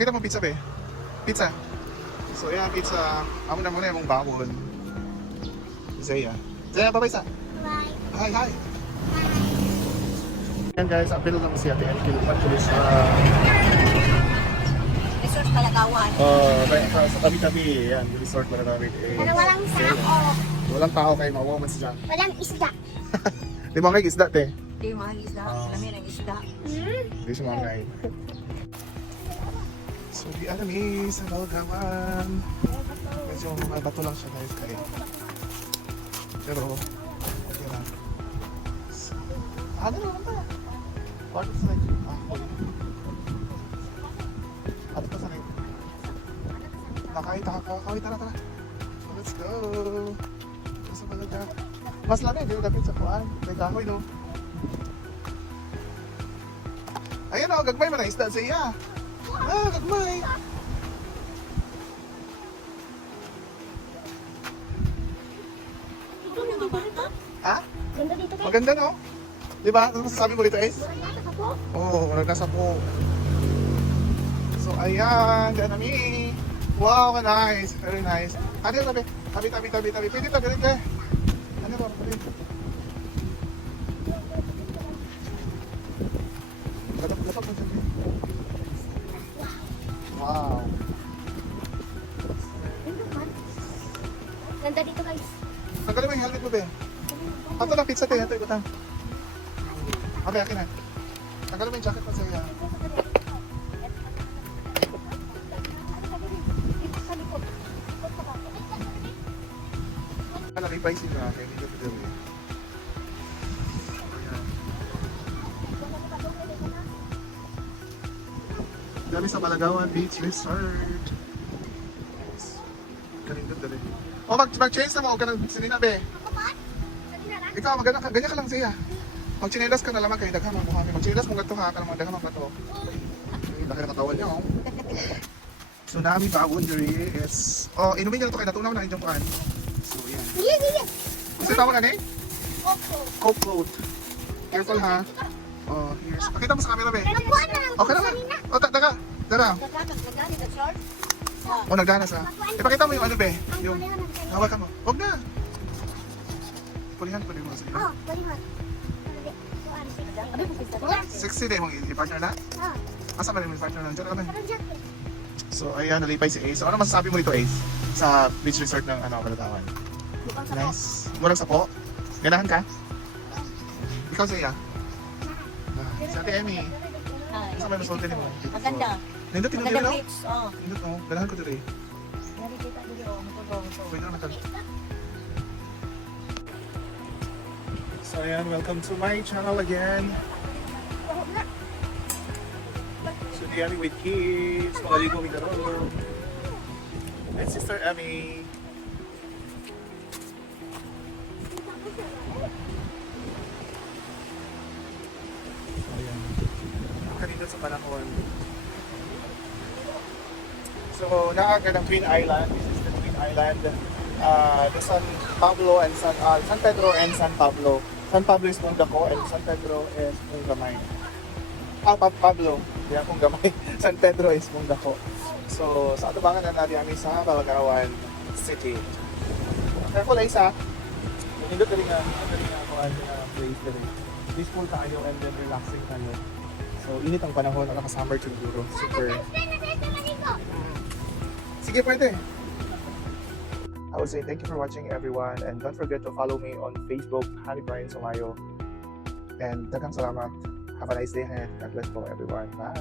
Pakita mo pizza be. Pizza. So yan, pizza. Amo na muna yung bawon. Zaya. Zaya, bye-bye sa. Bye. Hi, hi. Yan guys, apel lang si Ate Elkie. Lupat ko sa... Resort Palagawan. Sa tabi-tabi. Yan, yung resort para namin. Pero walang tao. Walang tao kayo, mawawa man siya. Walang isda. Di ba kayo isda, te? Hindi mahal isda. Alam ang isda. Hindi siya mga ngayon. So, di alam sa Balgawan. Medyo may bato lang siya guys kayo. Pero, okay lang. So, ano naman ba? Part of the okay. Ano pa sa rin? Nakakawit, tara. So, let's go. Sa Balaga. Mas lamig, hindi dapit sa kuhaan. May kahoy, no? Ayan o, gagmay man ang isda sa iya. Gagmay. Ha? Ganda dito kayo. Maganda, no? Diba? Ano masasabi mo dito, Ace? Oo, nasa po. So, ayan. Diyan nami. Wow, nice. Very nice. Ano yun, tabi. Pwede pa, galing ka. Ano ba? Pwede. Lapak mo dyan. Wow. Ganda dito guys. Tanggalin mo yung helmet mo, be. Ato lang, pizza tayo. Ito, ikutang. Okay, akin na. Tanggalin mo yung jacket mo sa iya. Nalipay sila. Kaya hindi ko ito gawin. Dami sa Balagawan Beach Resort. Kanindot dali. O, mag-change na mo. Huwag ka ng sininabi. Ikaw, ganyan ka lang siya. Mag-chinelas ka na lamang kayo. Daghan mo buhangin. Mag-chinelas mo gato ha. Kanang daghan mo gato. Laki na katawan niya, oh. Tsunami boundary is... Oh, inumin niyo na ito kayo. Natunaw na inyong kuhan. So, yan. Iya. Kasi tawag na eh? Opo. Coke float. Careful ha. Oh, here's. Pakita mo sa camera, be. Pero kuha na lang. Okay naman. O, daga. Nagdani the short. O, nagdanas ha. Ipakita mo yung ano, be. Yung... Hawakan mo. Huwag na. Pulihan mo. Sige. Oh, balihan. Sexy din mong i-partner na. Asa ba rin yung partner na? Diyan ka ba? So, ayan, nalipay si Ace. So, ano masasabi mo dito, Ace? Sa beach resort ng Balatawan? Nice. Murang sapo. Ganahan ka? Ikaw sa iya? Si Ate Emmy. Asa ba yung resort mo? Maganda. Nindot tinong Maganda nila, no? beach. Oh. Nindot, no? Ganahan ko dito, eh. Nakikita dito. Pwede naman tayo. So, ayan, welcome to my channel again. So, the Emmy with kids. Pagaligo kami na ron. And Sister Emmy. Ayan. Kanina sa panahon. So, naaga ng Twin Island. This is the Twin Island. The San Pablo and San Pedro and San Pablo. San Pablo is Mundako and San Pedro is Mungamay. Pablo, di akong gamay. San Pedro is Mundako. So, sa atubangan na natin kami sa Balagawan City. Careful, Isa. Nindot na rin ako na place na rin. Peaceful tayo and then relaxing tayo. So, init ang panahon. Naka-summer siguro. Super. Sige, pwede. I would say thank you for watching, everyone, and don't forget to follow me on Facebook, Honey Brian Somayo. And daghang salamat. Have a nice day ahead. God bless po, everyone. Bye.